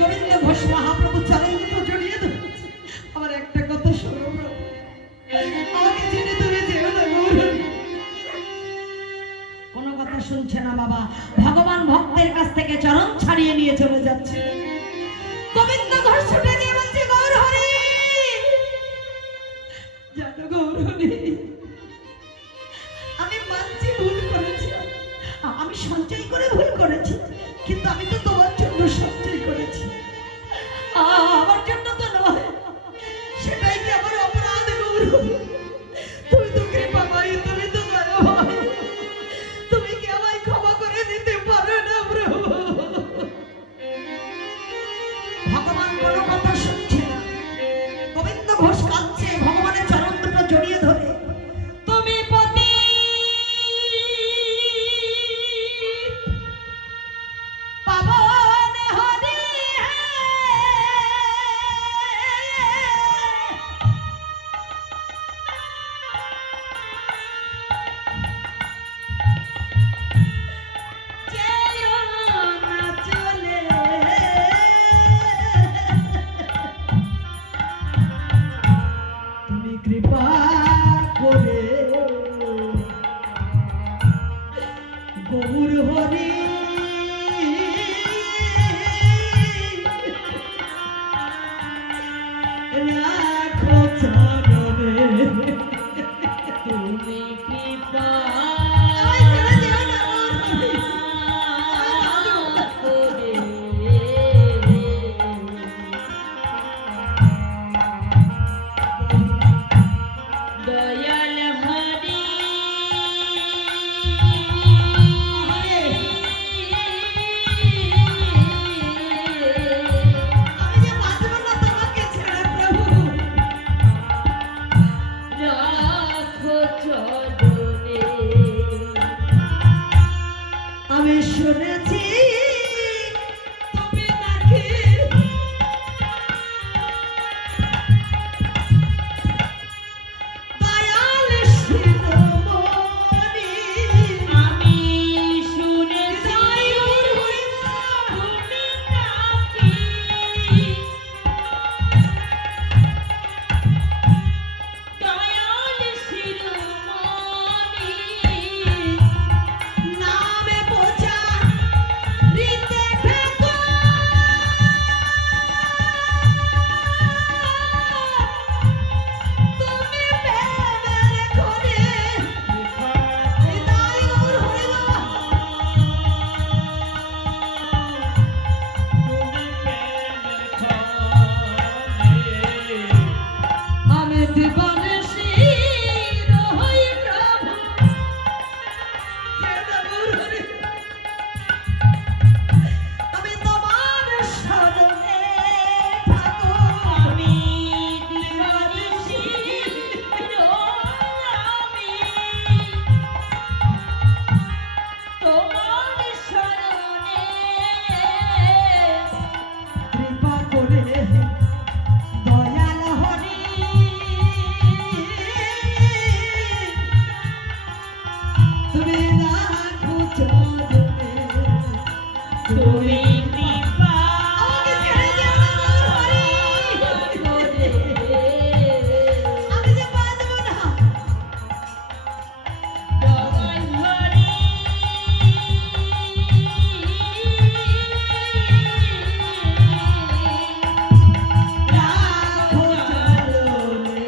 গোবিন্দ ঘোষ মহাপ্রভু চরণ দুটো জড়িয়ে ধরেছে। আমার একটা কথা শোনো প্রভু, আমাকে ছেড়ে তুমি যেও না গৌরী। কোনো কথা শুনছে না বাবা, ভগবান ভক্তের কাছ থেকে চরণ ছাড়িয়ে নিয়ে চলে যাচ্ছে। গোবিন্দ ঘোষ ছুটে গিয়ে বলছে গৌর হরি, জানো গৌর হরি, আমি মানছি ভুল করেছি, আমি সঞ্চয় করে ভুল করেছি, কিন্তু আমি তো তোমার জন্য সঞ্চয় করেছি, আমার জন্য তো নয়। সেটাই কি আমার অপরাধ গৌর? তুমি তো কৃপাময়ী, তুমি তো দয়াময়, তুমি কি আমায় ক্ষমা করে দিতে পারো না প্রভু? ভগবান কোনো কথা শুনছে না। গোবিন্দ ঘোষ কাঁদছে, ভগবানের চরণ দুটো জড়িয়ে ধরে, তুমি পতি পাবন হরি যেও না চলে, তুমি কৃপা করে গৌর হরি রাখো চরণে, তুমি কৃপা দয়াল হরি আমি যে বাঁচব না তোমাকে ছেড়ে প্রভু, রাখো চরণে। আমি শুনেছি তুমি নাকি দয়াল শিরোমণি, আমি শুনেছি তুমি নাকি দয়াল শিরোমণি, নামে বোঝা রীতে ঠাকুর, তুমি প্রেমের ঘরে হৃদয় হরিল, আমি দিবানিশি রহই প্রভু, আমি তোমার শরণে থাকো, আমি দিবানিশি আমি তোমার শরণে, কৃপা করে দয়াল হরি তুমি রাখো চরণে, তুমি কৃপা আমাকে ছেড়ে যেও না গৌর হরি, আমি যে বাঁচব না। দয়াল হরি রাখো চরণে।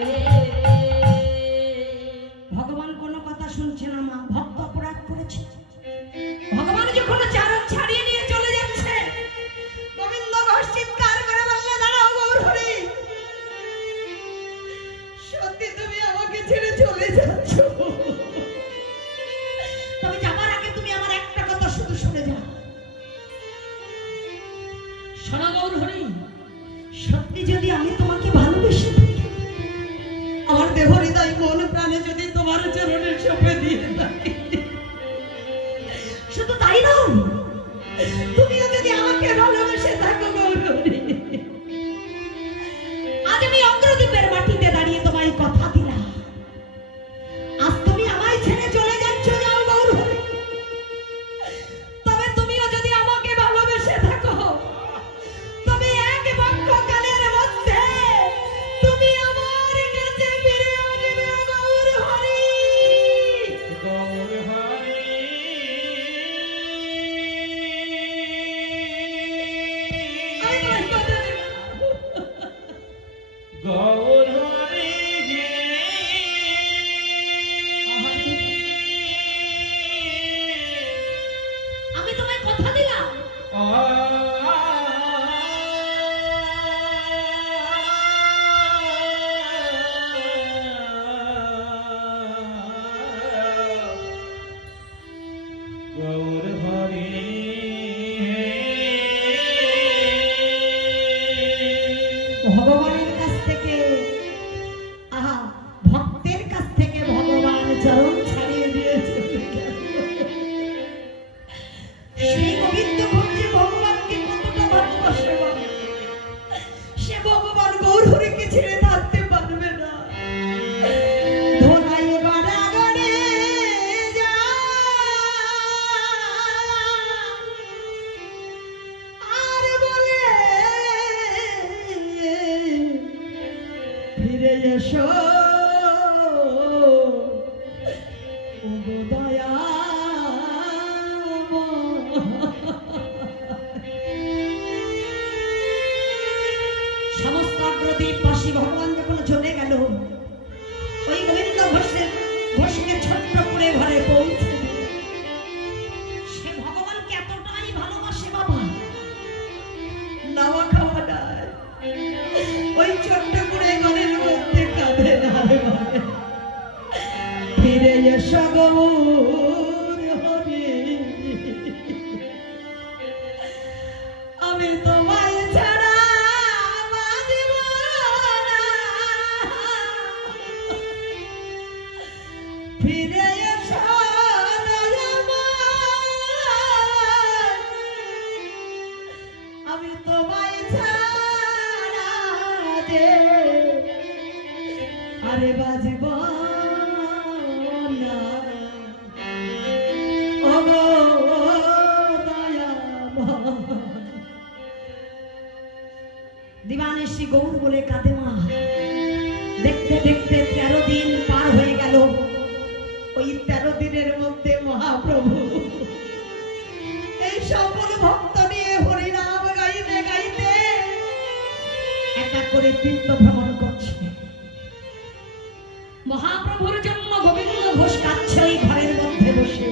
ভগবান কোনো কথা শুনছে না মা, ভক্ত অপরাধ করেছে। ভগবান যখন চারণ ছাড়িয়ে নিয়ে চলে যাচ্ছে, গোবিন্দ ঘোষ চিৎকার করে বললে দাঁড়াও গৌর হরি, সত্যি তুমি আমাকে ছেড়ে চলে যাচ্ছ, তবে যাবার আগে তুমি আমার একটা কথা শুধু শুনে যাও। শোনো গৌর হরি, সত্যি যদি আমি তোমাকে ভালোবেসে থাকি, আমার দেহ হৃদয় মন প্রাণে যদি তোমার চরণে সঁপে দিয়ে থাকি, শুধু তাই নয়, তুমিও যদি আমাকে ভালোবেসে থাকো গৌর হরি, আজ আমি অগ্রদ্বীপের মাটিতে দাঁড়িয়ে তোমায় কথা দিলাম, আজ তুমি আমায় ছেড়ে চলে যাচ্ছ, যাও গৌর হরি, তবে তুমিও যদি আমাকে ভালোবেসে থাকো, তবে চরণ ছাড়িয়ে দিয়েছে। সেই গোবিন্দ ভক্তি ভগবানকে কতটা ভালোবাসে বাবা, সে ভগবান গৌরহরিকে ছেড়ে থাকতে পারবে না। ধোলাই বাড়াগড়ে যা আর বলে ফিরে এসো সমস্ত অগ্রদীপবাসী ভগবান যখন চলে গেল, ওই গোবিন্দ ঘোষকে ছোট্ট করে ঘরে পৌঁছে সে ভগবানকে এতটাই ভালোবাসে বাবা, নাওয়া খাওয়া নাই, ওই ছোট্ট করে ঘরের মধ্যে কাঁদে না রে বলে ফিরে এসো গৌর হরি, আমি তোমায় ছাড়া বাঁচব না, ফিরে এসো দয়াময়, আমি তোমায় ছাড়া যে আরে বাঁচব না, ও গো দয়াময়। দিবানিশি গৌর বলে কাঁদে মা। দেখতে দেখতে 13 দিন পার হয়ে গেল। ওই 13 দিনের মধ্যে মহাপ্রভু এই সকল ভক্ত নিয়ে হরিনাম গাইতে গাইতে একা করে তীর্থ ভ্রমণ করছে। মহাপ্রভুর জন্য গোবিন্দ ঘোষ কাঁদছে ওই ঘরের মধ্যে বসে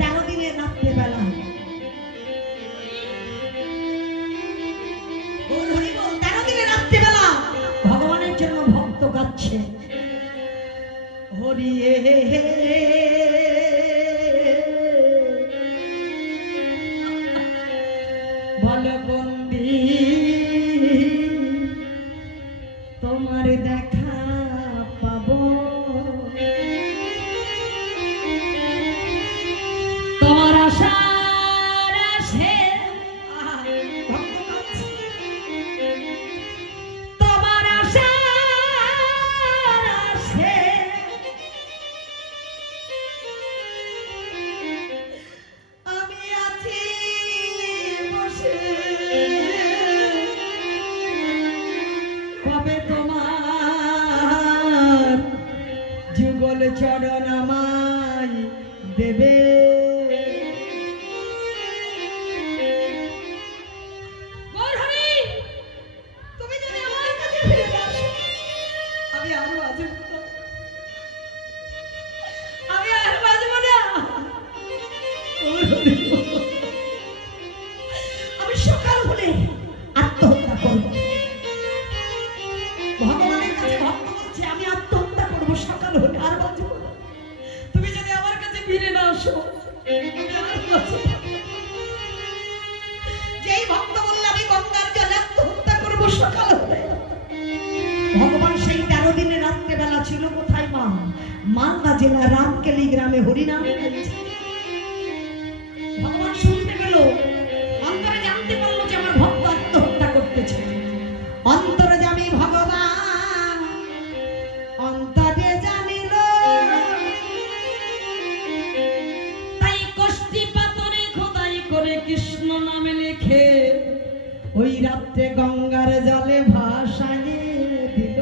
13 দিনের রাত্রেবেলা। ভগবানের জন্য ভক্ত গাচ্ছে হরিয়ে বলবন্দি তোমার দেখা পাবো, তোমার আশার আসে চরণ আমায় দেবে। তুমি যদি আমার কাছে ফিরে আসো আমি আর বাঁচব না, আমি আর বাঁচব না, আমি সকাল হলে আত্মহত্যা করব। ভগবানের কাছে ভক্ত বলছে আমি আত্মহত্যা করব সকাল হলে, আর বাঁচব না। তুমি যদি আমার কাছে ফিরে না আসো যেই ভক্ত বললে আমি গঙ্গার জলে আত্মহত্যা করব সকাল হলে। ভগবান সেই 13 দিনের রাত্রেবেলা ছিল কোথায় মা? মালদা জেলা রামকেলি গ্রামে হরিনাম গাইছে। ভগবান শুনতে পেল, অন্তরে জানতে পারলো যে আমার ভক্ত আত্মহত্যা করতেছে। অন্তর্যামী ভগবান অন্তরে জানিল, তাই কষ্টি পাথরে খোদাই করে কৃষ্ণ নামে লিখে ওই রাত্রে গঙ্গার জলে ভাসাইয়ে দিল।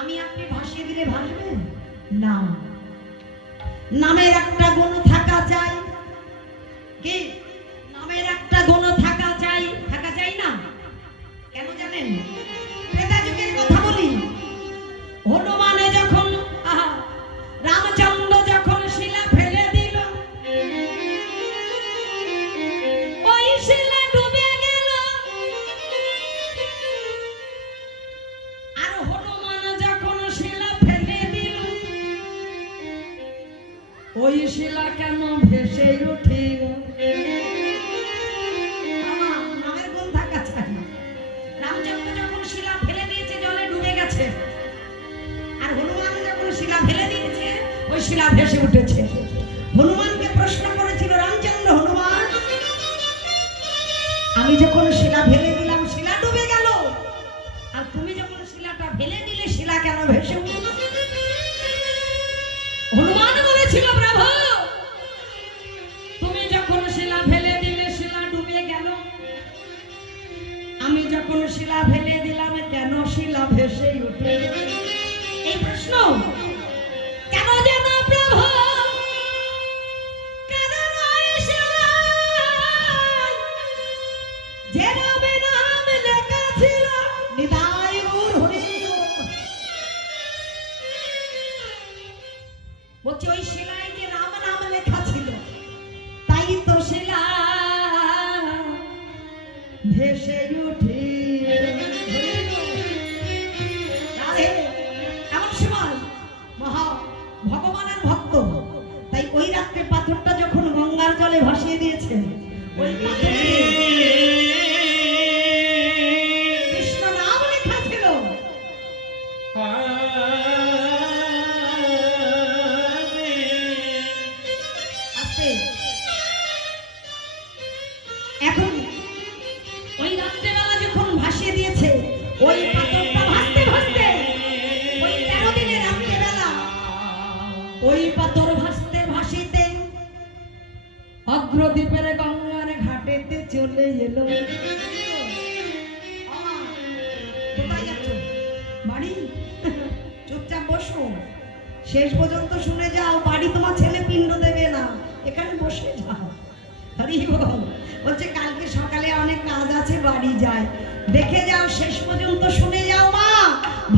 আমি আপনি ভাসিয়ে দিলে ভাসবেন না, নামের একটা গুণ থাকা চাই। কি নামের একটা গুণ থাকা চাই, থাকা চাই না? কেন জানেন? ত্রেতা যুগের কথা বলি। হনুমানে যখন রামচন্দ্র যখন শিলা ফেলে দিল, ওই শিলা ডুবে গেল। আর হনুমান যখন শিলা ফেলে দিল, ওই শিলা কেন ভেসে উঠিল? নামের গুণ থাকা চাই। রামচন্দ্র যখন শিলা ফেলে দিয়েছে, জলে ডুবে গেছে, শিলা ভেসে উঠেছে। হনুমানকে প্রশ্ন করেছিল রামচন্দ্র, হনুমান আমি যখন শিলা ফেলে দিলাম শিলা ডুবে গেল, আর তুমি যখন শিলাটা ফেলে দিলে শিলা কেন ভেসে উঠল? হনুমান বলেছিল প্রভু তুমি যখন শিলা ফেলে দিলে শিলা ডুবে গেল, আমি যখন শিলা ফেলে দিলাম কেন শিলা ভেসে উঠে? এই প্রশ্ন কেন যেন প্রভু যে নামে নাম লেখা ছিল নিতাই গৌর হরি। বলছি ওই শিলায় যে রাম নাম লেখা ছিল তাই তো শিলা ভেসে উঠে। এমন সময় মহা ভগবানের ভক্ত তাই ওই রাত্রে পাথরটা যখন গঙ্গার জলে ভাসিয়ে দিয়েছে, ওই কৃষ্ণ নাম লেখা ছিল। এখন ওই রাত্রেবেলা যখন ভাসিয়ে দিয়েছে, ওই পাথরটা ভাসতে ভাসতে ওই 13 দিনের রাত্রেবেলা ওই পাথর ভাসতে ভাসিতে অগ্রদ্বীপের গঙ্গার ঘাটেতে চলে এলো। কোথায় যাচ্ছ? বাড়ি? চুপচাপ বসো, শেষ পর্যন্ত শুনে যাও। বাড়ি তোমার ছেলে পিণ্ড দেবে না, এখানে বসে যাও। হরি বল। বলছে কালকে সকালে অনেক কাজ আছে, বাড়ি যায়, দেখে যাও, শেষ পর্যন্ত শুনে যাও মা।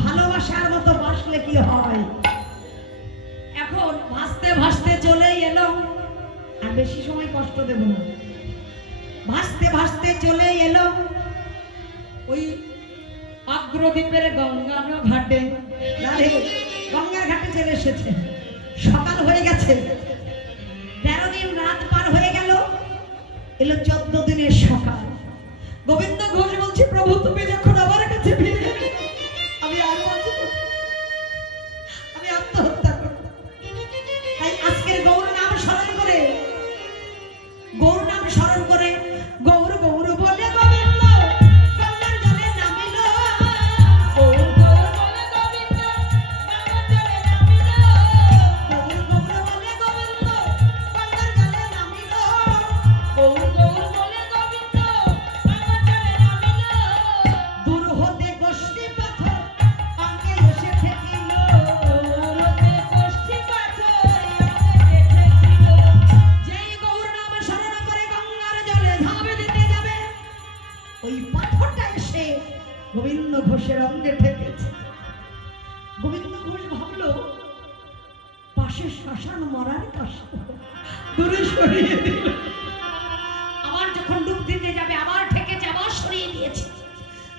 ভালোবাসার মতো বাসলে কি হয়। এখন ভাসতে ভাসতে চলে এলো, আর বেশি সময় কষ্ট দেব না। ভাসতে ভাসতে চলে এলো ওই অগ্রদ্বীপের গঙ্গার ঘাটে। গঙ্গার ঘাটে চলে এসেছে, সকাল হয়ে গেছে, 13 দিন রাত পার হয়ে গেল, এলো 14 দিনের সকাল। গোবিন্দ ঘোষ বলছে প্রভু তুমি যখন আমার কাছে ফিরে এলে, আমি আর আমি আত্মহত্যা করব। তাই আজকের গৌর নাম স্মরণ করে, গৌর নাম স্মরণ করে, গৌর গৌর বলে গোবিন্দ গঙ্গার জলে নামিল, গৌর গৌর বলে গোবিন্দ গঙ্গার জলে নামিল, গৌর গৌর বলে গোবিন্দ গঙ্গার জলে নামিল, গৌর গৌর বলে গোবিন্দ গঙ্গার জলে নামিল। দূর হতে গোষ্ঠী পাথর অঙ্গে এসে ঠেকিল, দূর হতে গোষ্ঠী পাথর অঙ্গে ঠেকিল। যেই গৌর নাম স্মরণ করে গঙ্গার জলে ঝাঁপ দিতে যাবে, ওই পাথরটা এসে গোবিন্দ ঘোষের অঙ্গে ঠেকেছে। গোবিন্দ ঘোষ ভাবলো পাশে শ্মশান, মরার কাছে দূরে সরিয়ে দিল। আবার যখন ডুব দিতে যাবে আবার ঠেকেছে, আবার সরিয়ে দিয়েছে।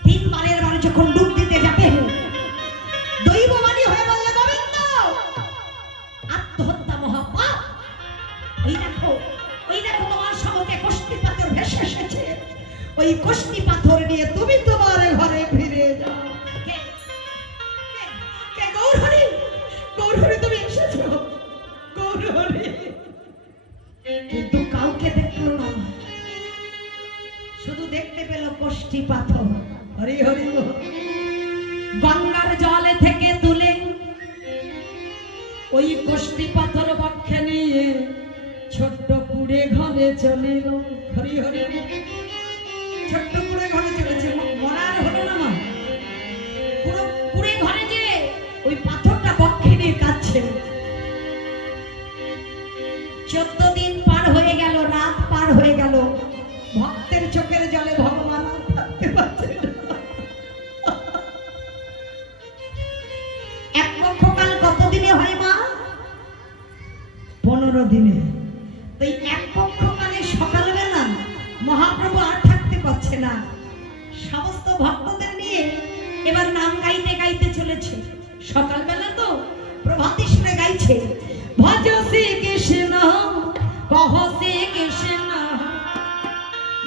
3 বারের বারে যখন ডুব দিতে যাবে দৈববাণী হয়ে বললে গোবিন্দ আত্মহত্যা মহাপাপ। ওই দেখো তোমার সম্মুখে কোষ্ঠী পাথর ভেসে এসেছে, ওই কোষ্ঠী পাথর নিয়ে তুমি তোমার ঘরে ফিরে যাও। কে কে গৌর হরি? গৌর হরি তুমি এসেছো? গৌর হরি কিন্তু কাউকে দেখলো না, শুধু দেখতে পেল কোষ্ঠী পাথর। হরি হরি বল। গঙ্গার জলে থেকে তুলে ওই কোষ্ঠী পাথর বক্ষে নিয়ে ছোট্ট কুড়ে ঘরে চলে এলো। হরি হরি বল। ছোট্ট কুড়ে ঘরে চলেছে, মরার হলো না মা। পুরো কুড়ে ঘরে যে ওই পাথরটা বক্ষে নিয়ে কাঁদছে। 14 দিন পার হয়ে গেল, রাত পার হয়ে গেল, ভক্তের চোখের জলে ভগবান আর থাকতে পারছেন না। এক পক্ষকাল কত দিনে হয় মা? 15 দিনে। তো এই এক পক্ষকালে সকালবেলা মহাপ্রভু আর থাকতে পারছে না, সমস্ত ভক্তদের নিয়ে এবার নাম গাইতে গাইতে চলেছে। সকালবেলা তো প্রভাতী সুরে গাইছে, ভজ শ্রী কৃষ্ণ কহ শ্রী কৃষ্ণ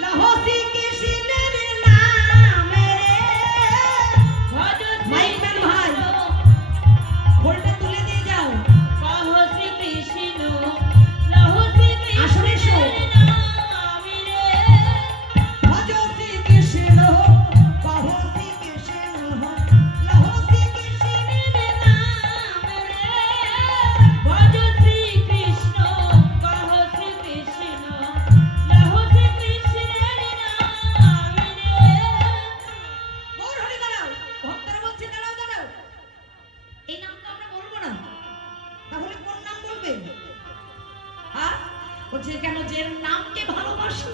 লহ শ্রী কৃষ্ণের নামে। মাইকম্যান ভাই খোলটা তুলে দিয়ে যাও। কহ শ্রী ভালোবাসি।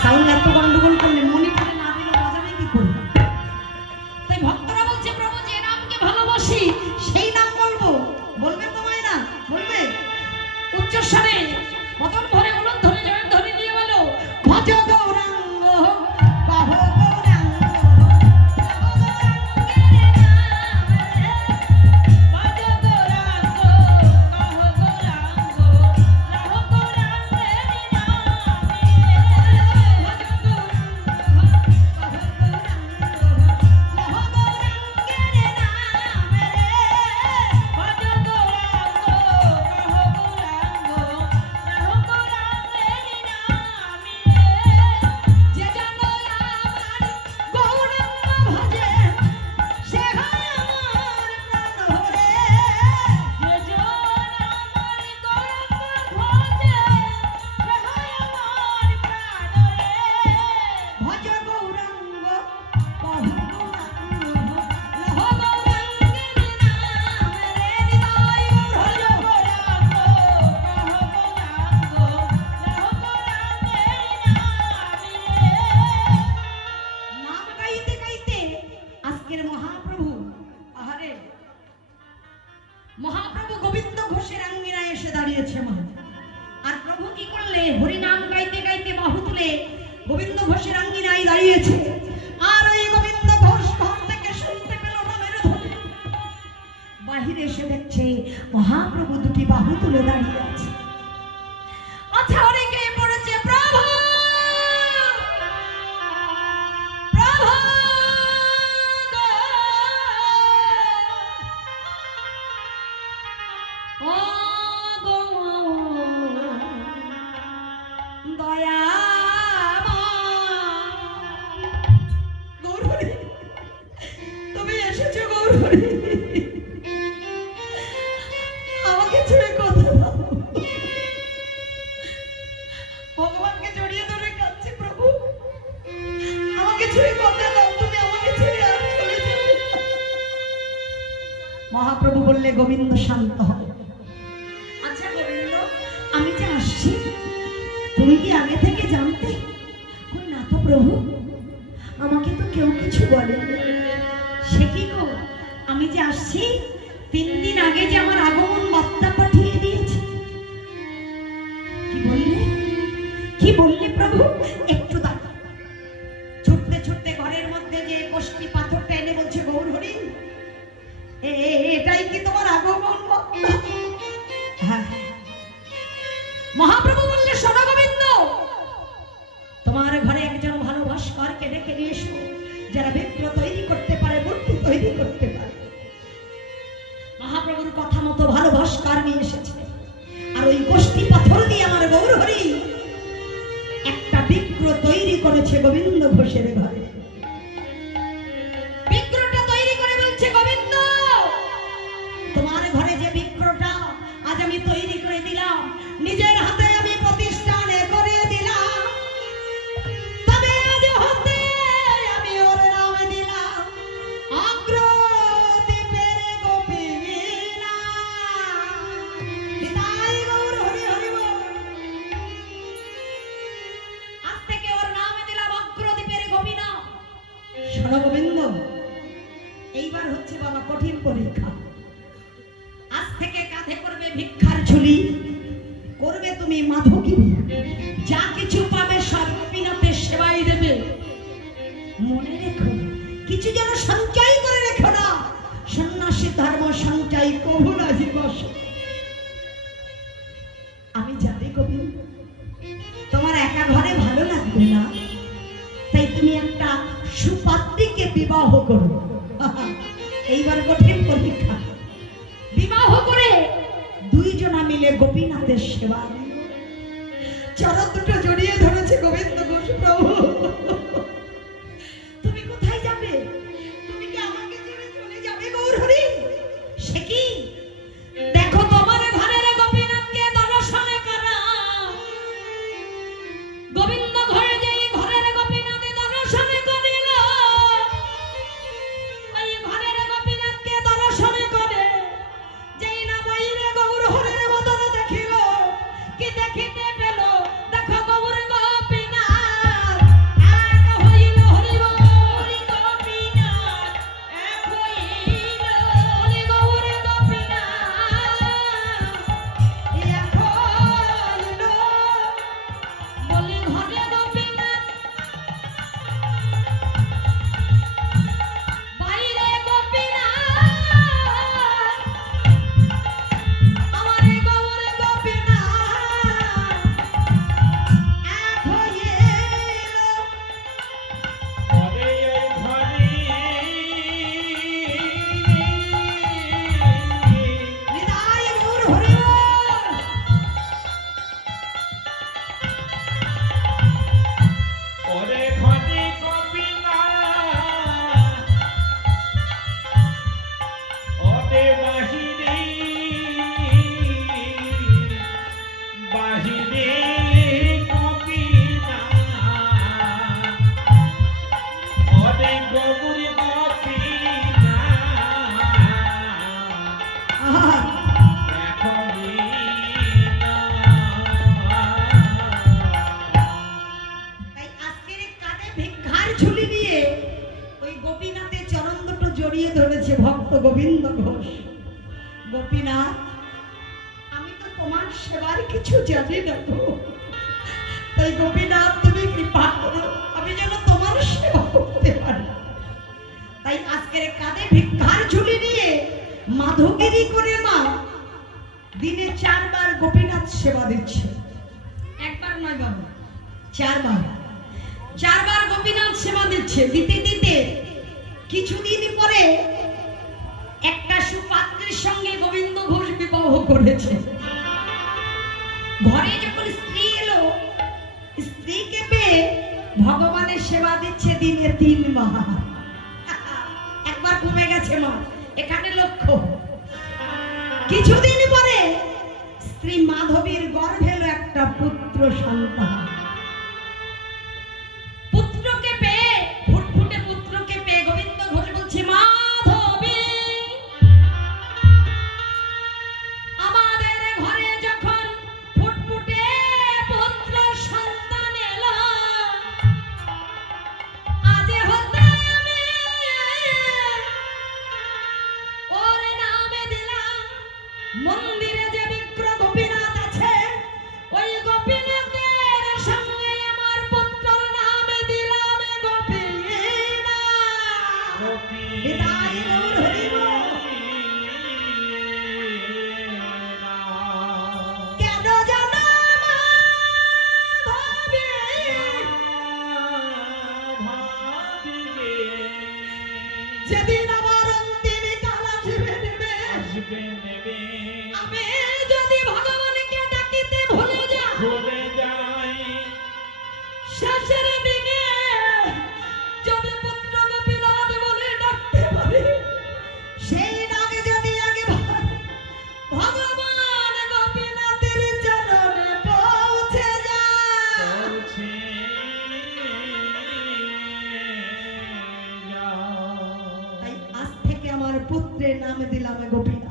সাউন্ড এত গন্ডগোল করলে মনিটরে না দিলে বাজাবে কি করে? তাই ভক্তরা বলছে প্রভু যে নামকে ভালোবাসি সেই নাম বলবো। বলবে তোমায় না? বলবে উচ্চস্বরে মতন ভরে উলন ধরে জয়ের ধ্বনি দিয়ে বলো ভজ গৌরাঙ্গ কহ গৌরাঙ্গ মহাপ্রভু গোবিন্দ ঘোষের আঙ্গিনায় এসে দাঁড়িয়েছে মা। আর প্রভু কি করলে হরি নাম গাইতে গাইতে বাহু তুলে গোবিন্দ ঘোষের আঙ্গিনায় দাঁড়িয়েছে। আর ওই গোবিন্দ ঘোষ ঘর থেকে শুনতে পেল নামের ধ্বনি, বাহিরে এসে দেখছে মহাপ্রভু দুটি বাহু তুলে দাঁড়িয়ে আছে। আচ্ছা অনেকে পড়েছে প্রভু প্রভু ও গো দয়া গৌরহরি, তুমি এসেছো গৌরহরি, আমাকে ছেড়ে কথা দাও। ভগবানকে জড়িয়ে ধরে কাঁদছে প্রভু, আমাকে ছেড়ে কথা দাও, তুমি আমাকে ছেড়ে আর চলে যাবে। মহাপ্রভু বললে গোবিন্দ শান্ত হও। আচ্ছা গোবিন্দ, আমি যে আসছি তুমি কি আগে থেকে জানতে? কই না তো প্রভু, আমাকে তো কেউ কিছু বলেনি। সে কি গো, আমি যে আসছি 3 দিন আগে যে আমার আগমন বার্তা পাঠিয়ে দিয়েছে। কি বললে? কি বললে প্রভু? একটু দাঁড়া। ছুটতে ছুটতে ঘরের মধ্যে যে কষ্টি পাথরটা এনে বলছে গৌরহরি এটাই কি তোমার আগমন বার্তা? হ্যাঁ। মহাপ্রভু বললে শোনো গোবিন্দ, তোমার ঘরে একজন ভালো ভাস্করকে ডেকে নিয়ে এসো, যারা বিপ্র তৈরি করতে পারে, মূর্তি তৈরি করতে পারে। মহাপ্রভুর কথা মতো ভালো ভাস্কর নিয়ে এসেছে। আর ওই কষ্টি পাথর দিয়ে আমার গৌরহরি একটা বিপ্র তৈরি করেছে গোবিন্দ ঘোষের ঘরে। বিপ্রটা তৈরি করে বলছে গোবিন্দ, তোমার ঘরে যে বিপ্রটা আজ আমি তৈরি করে দিলাম, নিজের হাতে আমি প্রতিষ্ঠানে করে দিলাম, তবে আজ হতে আমি ওর নাম দিলাম অগ্রদ্বীপের গোপীনা। নিতাই গৌর হরি হরি বল। আজ থেকে ওর নাম দিলাম অগ্রদ্বীপের গোপীনা। শোনো গোবিন্দ, এইবার হচ্ছে বাবা কঠিন পরীক্ষা। আজ থেকে কাঁধে করবে ভিক্ষার ঝুলি, করবে তুমি মাধবগিরি, যা কিছু পাবে সব গোপীনাথের সেবাই দেবে। মনে রেখো কিছু যেন সঞ্চয় করে রেখো না, সন্ন্যাসী ধর্ম সঞ্চয় কভু না জীবস। আমি জানি গোবিন্দ তোমার একা ঘরে ভালো লাগবে না, তাই তুমি একটা সুপাত্রীকে বিবাহ করো। এইবার কঠিন পরীক্ষা। বিবাহ করে 2 জনা মিলে গোপীনাথের সেবা। চরণ দুটো জড়িয়ে ধরেছে গোবিন্দ ঘোষ প্রভু। তুমি কোথায় যাবে? তুমি কি আমাকে ছেড়ে চলে যাবে গৌরহরি? সে কি, দেখো তোমার ঘরের গোপীনাথকে দর্শনে করা। গোবিন্দ ঘরে যেই ঘরের গোপীনাথ দর্শনে করিল, ওই ঘরের গোপীনাথকে দর্শনে করে যেই না বাইরে গৌরহরির বদন দেখিল, কি দেখিতে জড়িয়ে ধরেছে ভক্ত গোবিন্দ ঘোষ। গোপীনাথ, আমি তো তোমার সেবার কিছু জানি না গো, তাই গোপীনাথ তুমি কৃপা করো আমি যেন তোমার সেবা করতে পারি। তাই আজকের কাঁধে ভিক্ষার ঝুলি নিয়ে মাধবগিরি করে মা দিনে 4 বার গোপীনাথ সেবা দিচ্ছে। একবার নয় বাবা, 4 বার। 4 বার গোপীনাথ সেবা দিচ্ছে। দিতে দিতে কিছুদিন পরে একটা সুপাত্রের সঙ্গে গোবিন্দ ঘোষ বিবাহ করেছে। ঘরে যখন স্ত্রী এলো, স্ত্রীকে পেয়ে ভগবানের সেবা দিচ্ছে দিনে 3 বার। একবার কমে গেছে মা, এখানে লক্ষ্য। কিছুদিন পরে স্ত্রী মাধবীর গর্ভে এলো একটা পুত্র সন্তান। পুত্রকে পেয়ে, ফুটফুটে পুত্রকে পেয়ে গোবিন্দ ঘোষ বলছে, মাধবী আমাদের ঘরে যখন ফুটফুটে পুত্র সন্তান এলো, আজ হতে আমি ওর নামে দিলাম, মন্দিরে যে বিগ্র গোপীনাথ আছে ওই গোপীনাথের সঙ্গে আমার পুত্রর নামে দিলাম গোপীনাথ। বিদায় গৌর হরি বল। কেন জানো মাধবী যেদিন আমার অন্তিম কাল আসবে নেবে, আমি যদি ভগবানকে ডাকিতে ভুলে যাই, শেষের দিনে যদি পুত্র গোপীনাথ বলে ডাকতে পারি, সেই ডাকে যদি একবার ভগবান গোপীনাথের চরণে পৌঁছে যায়, তাই আজ থেকে আমার পুত্রের নাম দিলাম গোপীনাথ।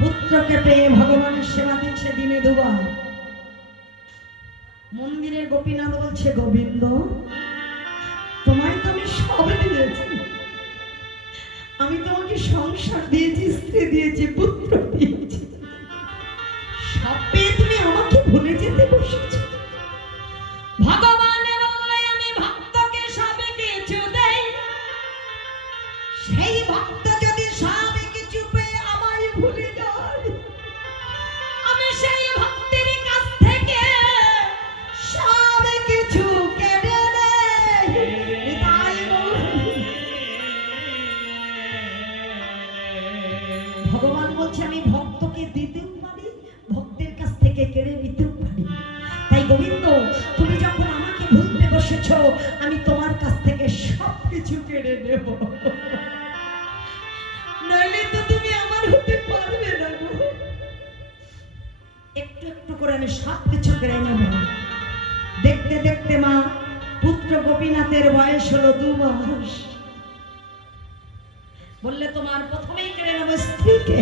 পুত্রকে পেয়ে ভগবানের সেবা দিচ্ছে দিনে 2 বার। মন্দিরে গোপীনাথ বলছে, গোবিন্দ তোমায় তো আমি সব দিয়েছি, আমি তোমাকে সংসার দিয়েছি, স্ত্রী দিয়েছি, পুত্র দিয়েছি, সব পেয়ে তুমি আমাকে ভুলে যেতে বসেছ। ভগবান বলে আমি ভক্তকে সব কিছু দেই, সেই ভক্ত যদি সব কিছু পেয়ে আমায় ভুলে যায়, আমি সেই ভক্তের কাছ থেকে সব কিছু কেড়ে নেই। তাই ভগবান বলছে আমি ভক্তকে দিতেও পারি, ভক্তের কাছ থেকে কেড়ে নিতেও পারি। তাই গোবিন্দ তুমি যখন আমাকে ভুলতে বসেছ, আমি তোমার কাছ থেকে সব কিছু কেড়ে নেব, নইলে তো তুমি আমার হতে পারবে না গো। একটু একটু করে আমি সব কিছু কেড়ে নেব। দেখতে দেখতে মা পুত্র গোপীনাথের বয়স হলো 2 মাস। বললে তোমার প্রথমেই কেড়ে নেব স্ত্রীকে।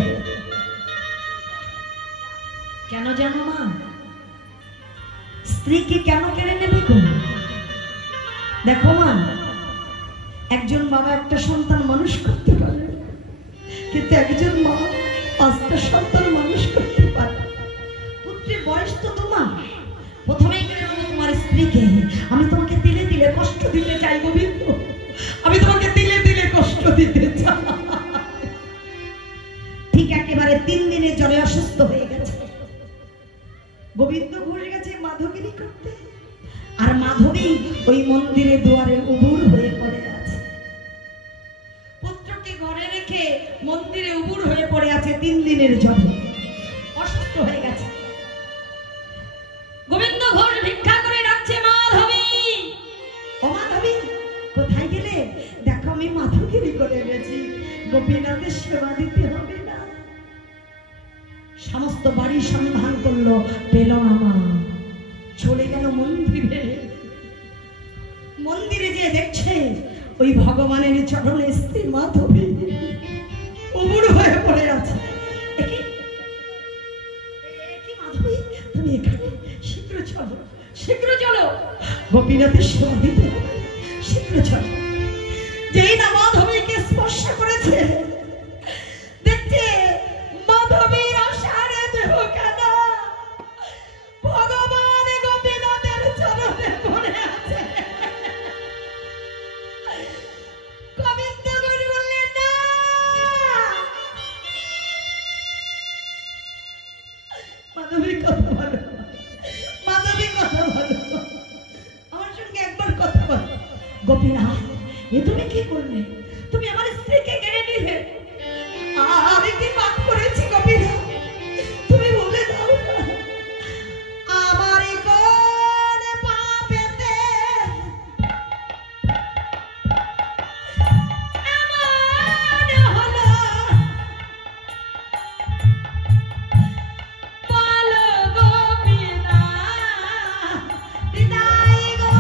কেন জানো মা? স্ত্রীকে কেন কেড়ে নেবে গো? দেখো মা, একজন বাবা একটা সন্তান মানুষ করতে পারে, কিন্তু একজন মা 5টা সন্তান মানুষ করতে পারে। পুত্রের বয়স তো 2 মাস, প্রথমেই কেড়ে নেব তোমার স্ত্রীকে। আমি তোমাকে দিলে দিলে কষ্ট দিতে চাই গোবিন্দ, আমি তোমাকে দিলে দিলে কষ্ট দিতে চাই। ঠিক একেবারে 3 দিনের জ্বরে অসুস্থ হয়ে গেছে। গোবিন্দ ঘুরে গেছে মাধবগিরি করতে, আর মাধবী ওই মন্দিরে দুয়ারে উবুর হয়ে পড়ে আছে। পুত্রকে ঘরে রেখে মন্দিরে উবুর হয়ে পড়ে আছে 3 দিনের জ্বরে, অসুস্থ হয়ে গেছে। গোবিন্দ ঘোষ ভিক্ষা করে ডাকছে, মাধবী ও মাধবী কোথায় গেলে? দেখো আমি মাধবগিরি করে গেছি, গোপীনাথের সেবা দিতে হবে না। সমস্ত বাড়ি সন্ধান করলো, পেল না মা। চলে গেল মন্দিরে। মন্দিরে যে দেখছে ওই ভগবানের চরণে স্ত্রী মাধবী উবুর হয়ে পড়ে আছে। মাধবী তুমি এখানে, শীঘ্র চলো, শীঘ্র চলো, গোপীনাথের সেবা দিতে হবে, শীঘ্র চলো। যেই না মাধবীকে এ তুমি কি করলে? তুমি আমার স্ত্রীকে কেড়ে নিলে। আমি কি পাপ করেছি গোপীরা? তুমি বলে দাও না। আমার কোন পাপেতে এমন হলো? বলো গোপীনা, বিদায় গো।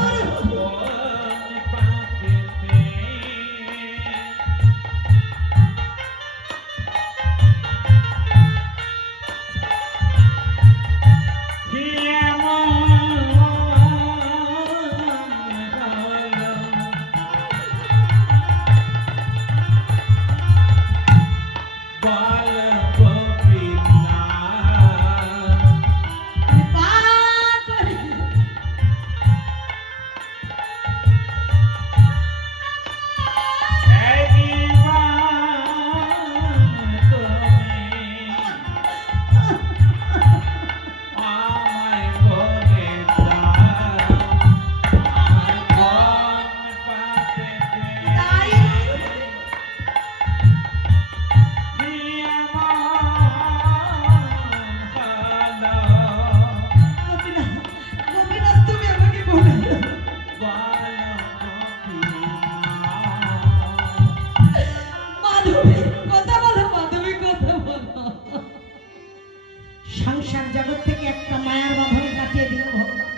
সংসার জগৎ থেকে একটা মায়ার বাঁধন কাটিয়ে দিল ভগবান,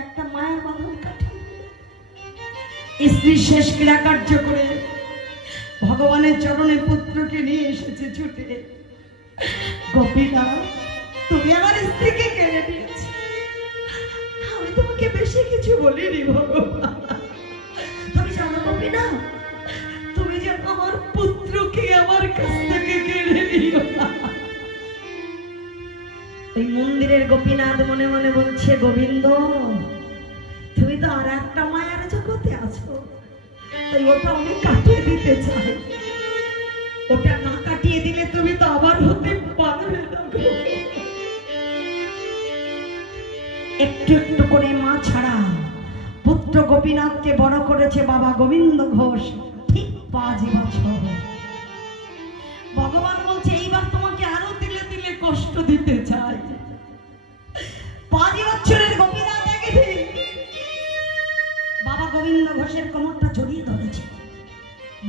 একটা মায়ার বাঁধন কাটিয়ে দিল। স্ত্রী শেষ ক্রিয়া কার্য করে ভগবানের চরণে পুত্রকে নিয়ে এসেছে ছুটে। গোপীনা, তুমি আমার স্ত্রীকে কেড়ে নিয়েছ। আমি তোমাকে বেশি কিছু বলিনি ভগবান। তুমি জানো গোপীনা, তুমি যে আমার পুত্রকে আমার কাছ থেকে কেড়ে নিও না। এই মন্দিরের গোপীনাথ মনে মনে বলছে, গোবিন্দ তুমি তো আর একটা মায়ার জগতে আছো, তাই ওটা আমি কাটিয়ে দিতে চাই। ওটা না কাটিয়ে দিলে তুমি তো আবার হতে পারবে না। একটু একটু করে মা ছাড়া পুত্র গোপীনাথকে বড় করেছে বাবা গোবিন্দ ঘোষ, ঠিক 5 বছর। ভগবান বলছে এইবার তোমাকে আরো দিলে দিলে কষ্ট দিতে চাই। 5 বছরের গোপীনাথ একদিন বাবা গোবিন্দ ঘোষের কোমরটা জড়িয়ে ধরেছে।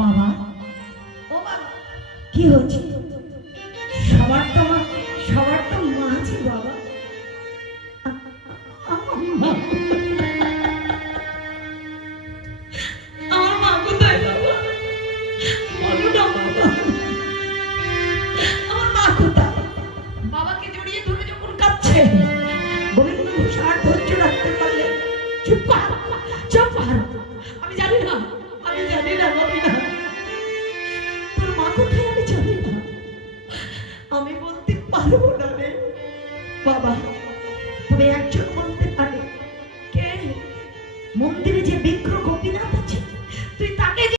বাবা, ও বাবা, কি হয়েছে?